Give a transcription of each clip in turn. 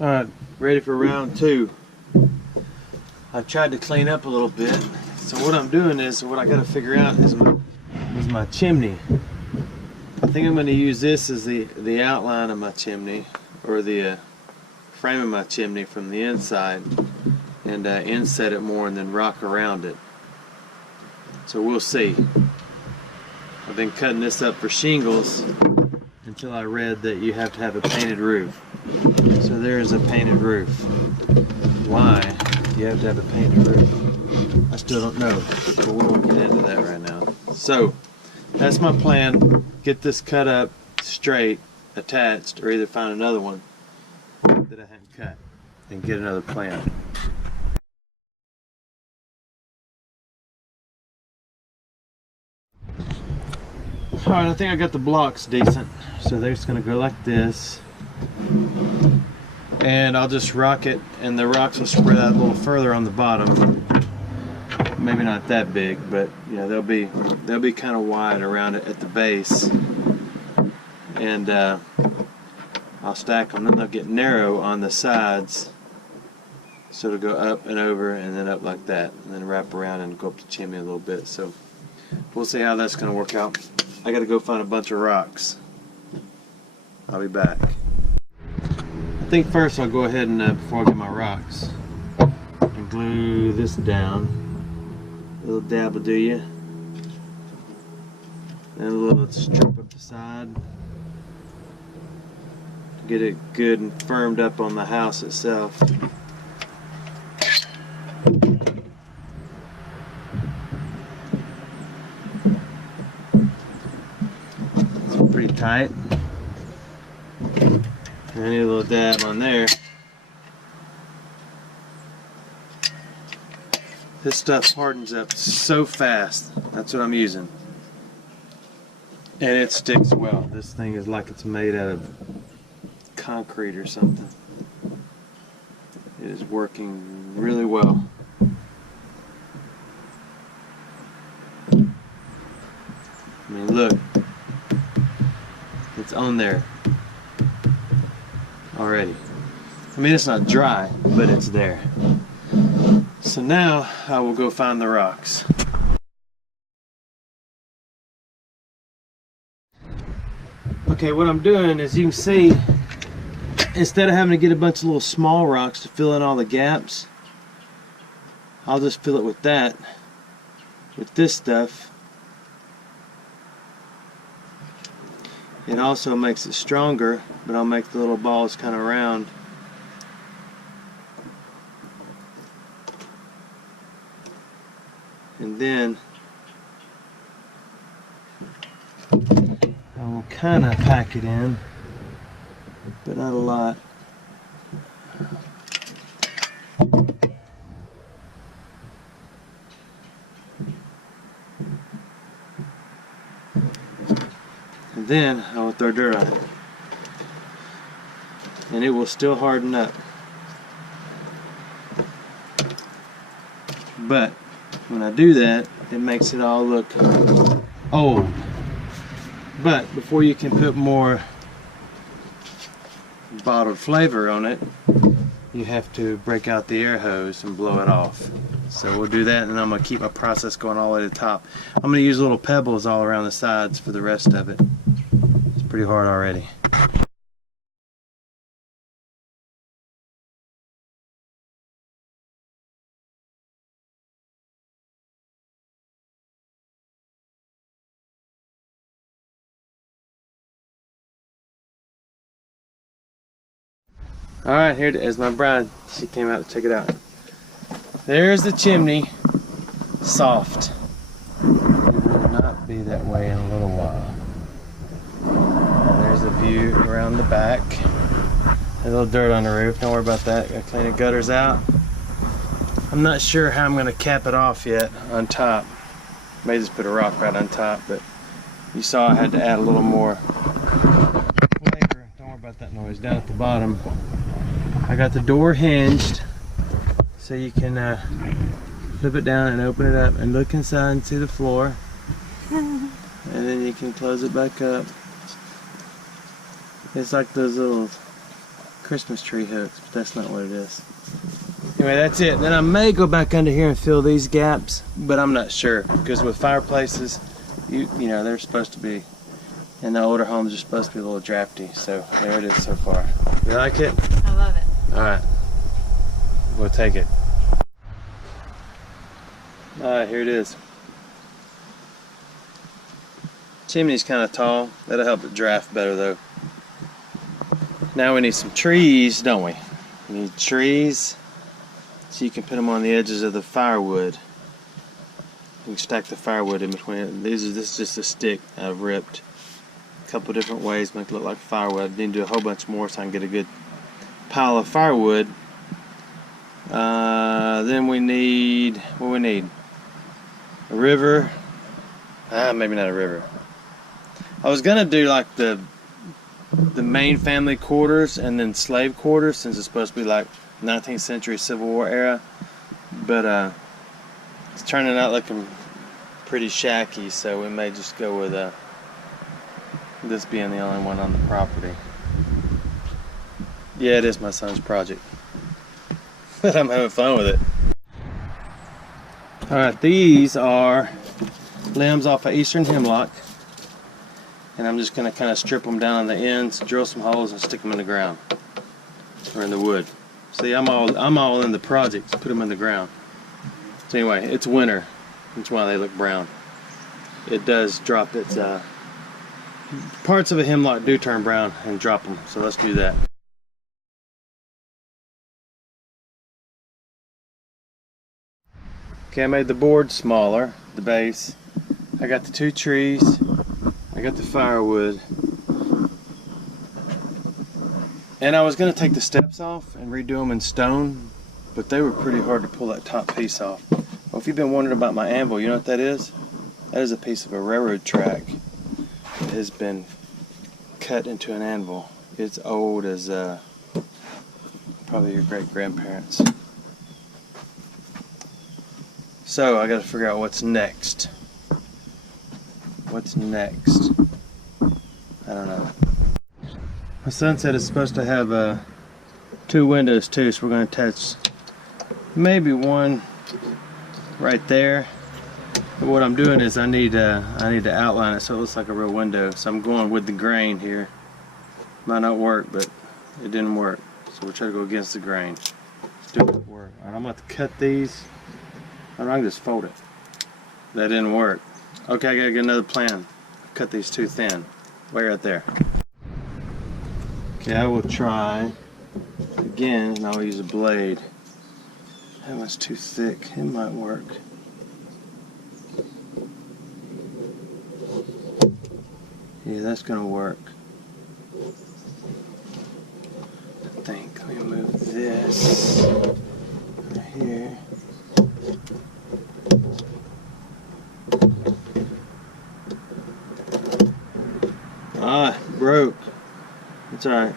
Alright, ready for round two. I've tried to clean up a little bit. So what I'm doing is, what I gotta figure out is my chimney. I think I'm gonna use this as the outline of my chimney, or the frame of my chimney from the inside, and inset it more and then rock around it. So we'll see. I've been cutting this up for shingles until I read that you have to have a painted roof. So there is a painted roof. Why you have to have a painted roof, I still don't know, but we won't get into that right now. So that's my plan. Get this cut up straight, attached, or either find another one that I hadn't cut and get another plan. Alright, I think I got the blocks decent. So they're just going to go like this. And I'll just rock it, and the rocks will spread out a little further on the bottom. Maybe not that big, but you know, they'll be kind of wide around it at the base. And I'll stack them, then they'll get narrow on the sides. So it'll go up and over and then up like that, and then wrap around and go up the chimney a little bit. So we'll see how that's going to work out. I got to go find a bunch of rocks. I'll be back. I think first I'll go ahead and, before I get my rocks, and glue this down. A little dab will do you. And a little strip up the side. Get it good and firmed up on the house itself. It's pretty tight. I need a little dab on there. This stuff hardens up so fast. That's what I'm using. And it sticks well. This thing is like it's made out of concrete or something. It is working really well. I mean, look. It's on there already. I mean, it's not dry, but it's there. So now I will go find the rocks. Okay, what I'm doing is, you can see, instead of having to get a bunch of little small rocks to fill in all the gaps, I'll just fill it with that, with this stuff. It also makes it stronger, but I'll make the little balls kind of round. And then I will kind of pack it in, but not a lot. And then I will throw dirt on it. And it will still harden up. But when I do that, it makes it all look old. But before you can put more bottled flavor on it, you have to break out the air hose and blow it off. So we'll do that, and I'm going to keep my process going all the way to the top. I'm going to use little pebbles all around the sides for the rest of it. It's pretty hard already. Alright, here it is. My bride, she came out to check it out. There's the chimney. Soft. It will not be that way in a little while. There's a view around the back. A little dirt on the roof. Don't worry about that. Gotta clean the gutters out. I'm not sure how I'm going to cap it off yet on top. May just put a rock right on top, but you saw I had to add a little more flavor. Don't worry about that noise. Down at the bottom, I got the door hinged so you can flip it down and open it up and look inside and see the floor. And then you can close it back up. It's like those little Christmas tree hooks, but that's not what it is. Anyway, that's it. Then I may go back under here and fill these gaps, but I'm not sure, because with fireplaces, you know, they're supposed to be, in the older homes, they're supposed to be a little drafty. So there it is so far. You like it? I love it. All right, we'll take it. All right, here it is. Chimney's kind of tall. That'll help it draft better though. Now we need some trees, don't we? We need trees so you can put them on the edges of the firewood. You can stack the firewood in between it. This is just a stick I've ripped a couple different ways, make it look like firewood. I need to do a whole bunch more so I can get a good pile of firewood. Then we need, what we need? A river. Maybe not a river. I was gonna do like the main family quarters and then slave quarters, since it's supposed to be like 19th century Civil War era, but it's turning out looking pretty shacky, so we may just go with this being the only one on the property. Yeah, it is my son's project, but I'm having fun with it. Alright, these are limbs off of eastern hemlock, and I'm just going to kind of strip them down on the ends, drill some holes, and stick them in the ground or in the wood. See, I'm all in the project to put them in the ground. So anyway, it's winter. That's why they look brown. It does drop its parts of a hemlock do turn brown and drop them. So let's do that. Okay, I made the board smaller, the base. I got the 2 trees. I got the firewood, and I was going to take the steps off and redo them in stone, but they were pretty hard to pull that top piece off. Well, if you've been wondering about my anvil, you know what that is? That is a piece of a railroad track that has been cut into an anvil. It's old as probably your great-grandparents. So I got to figure out what's next. What's next? I don't know. My son said it's supposed to have 2 windows too, so we're going to attach maybe one right there. But what I'm doing is I need to outline it so it looks like a real window. So I'm going with the grain here. Might not work, but it didn't work. So we'll try to go against the grain. Let's do it work. Alright, I'm about to cut these. I can just fold it. That didn't work. Okay, I gotta get another plan. Cut these too thin. Way right there. Okay, I will try again, and I'll use a blade. That one's too thick. It might work. Yeah, that's gonna work. I think. Let me move this right here. Ah, broke. It's alright.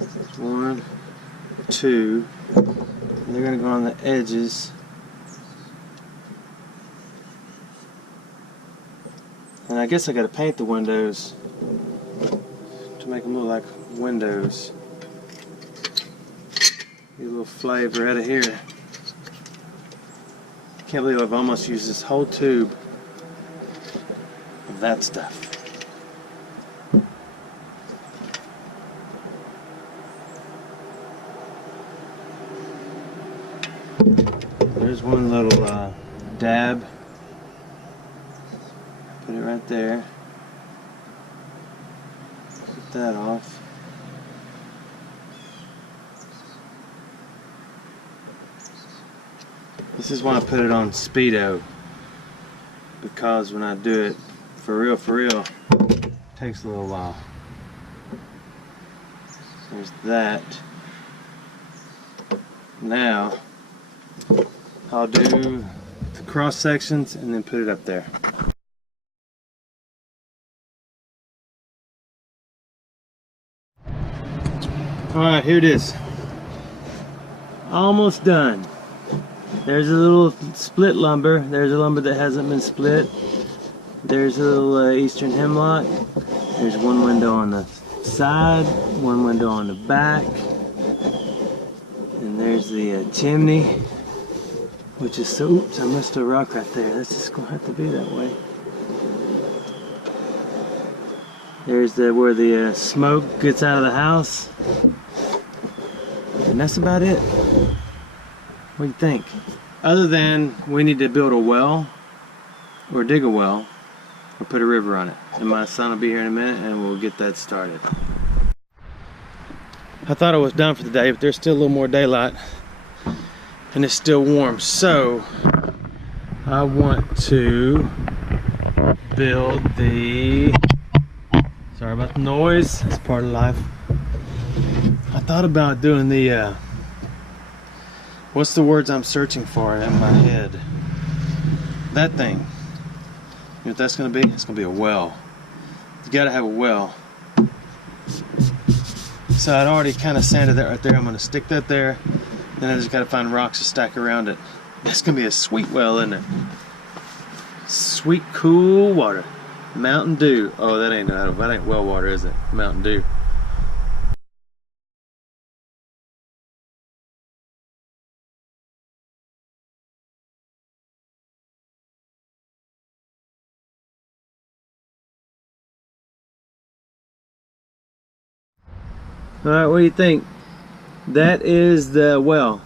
That's 1, 2. And they're gonna go on the edges. And I guess I gotta paint the windows to make them look like windows. Get a little flavor out of here. Can't believe I've almost used this whole tube of that stuff. There's one little dab. Put it right there. Get that off. This is why I put it on Speedo, because when I do it for real, it takes a little while. There's that. Now I'll do the cross sections and then put it up there. Alright, here it is. Almost done. There's a little split lumber. There's a lumber that hasn't been split. There's a little eastern hemlock. There's one window on the side, one window on the back, and there's the chimney, which is so, oops, I missed a rock right there. That's just gonna have to be that way. There's where the smoke gets out of the house, and that's about it. What do you think? Other than we need to build a well, or dig a well, or put a river on it. And my son will be here in a minute and we'll get that started. I thought I was done for the day, but there's still a little more daylight and it's still warm. So I want to build the, sorry about the noise, it's part of life. I thought about doing the, what's the words I'm searching for in my head? That thing. You know what that's going to be? It's going to be a well. You got to have a well. So I'd already kind of sanded that right there. I'm going to stick that there. Then I just got to find rocks to stack around it. That's going to be a sweet well, isn't it? Sweet, cool water. Mountain Dew. Oh, that ain't well water, is it? Mountain Dew. Alright, what do you think? That is the well.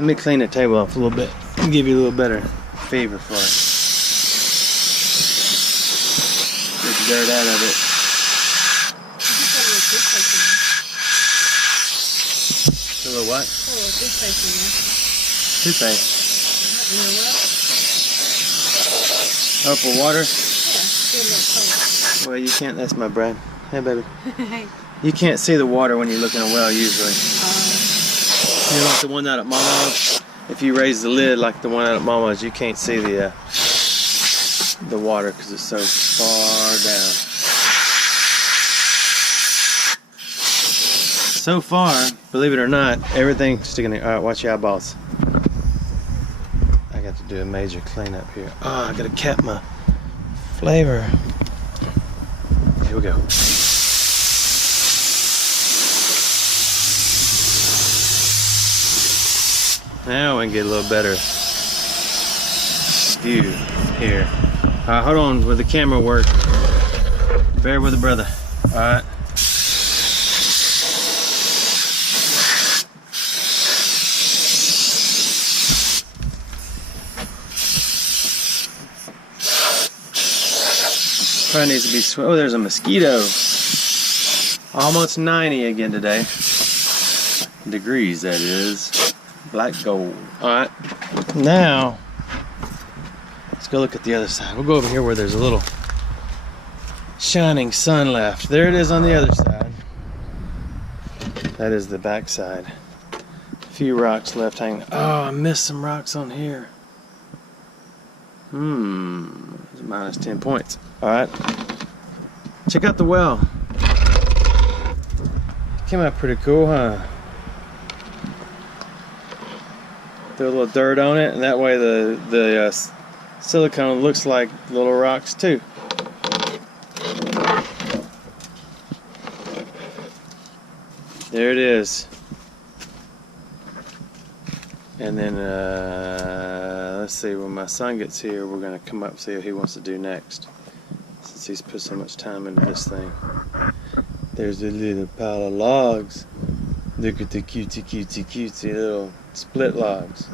Let me clean the table off a little bit and give you a little better favor for it. Get the dirt out of it. A little what? A little toothpaste in there. Toothpaste. In the well? Oh, for water? Yeah, get a little cold. Well, you can't, that's my bread. Hey, baby. Hey. You can't see the water when you look in a well usually. You're like the one out at Mama's. If you raise the lid like the one out at Mama's, you can't see the water because it's so far down. So far, believe it or not, everything's sticking there. All right, watch your eyeballs. I got to do a major cleanup here. Oh, I gotta cap my flavor. Here we go. Now we can get a little better view here. Hold on with the camera work. Bear with a brother. Alright. Probably needs to be oh, there's a mosquito. Almost 90 again today. Degrees, that is. Black gold. Alright, now let's go look at the other side. We'll go over here where there's a little shining sun left. There it is on the other side. That is the back side. A few rocks left hanging. Oh, I missed some rocks on here. It's minus 10 points. Alright, check out the well. Came out pretty cool, huh? Throw a little dirt on it, and that way the silicone looks like little rocks too. There it is. And then let's see, when my son gets here, we're gonna come up and see what he wants to do next, since he's put so much time into this thing. There's a little pile of logs. Look at the cutesy little split logs.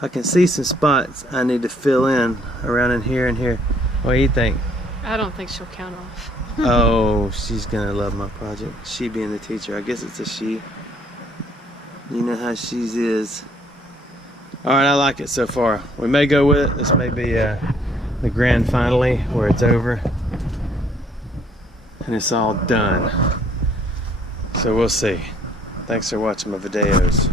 I can see some spots I need to fill in around in here and here. What do you think? I don't think she'll count off. Oh, she's gonna love my project. She being the teacher. I guess it's a she. You know how she is. Alright, I like it so far. We may go with it. This may be the grand finale where it's over and it's all done. So we'll see. Thanks for watching my videos.